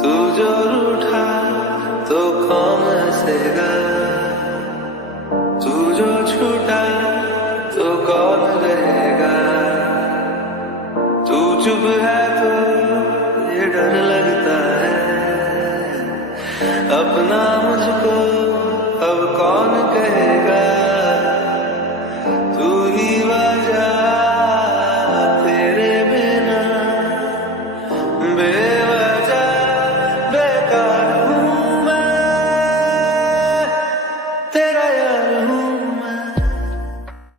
तू जो रूठा तो कौन हंसेगा, तू जो छूटा तो कौन रहेगा। तू चुप है तो ये डर लगता है, अपना मुझको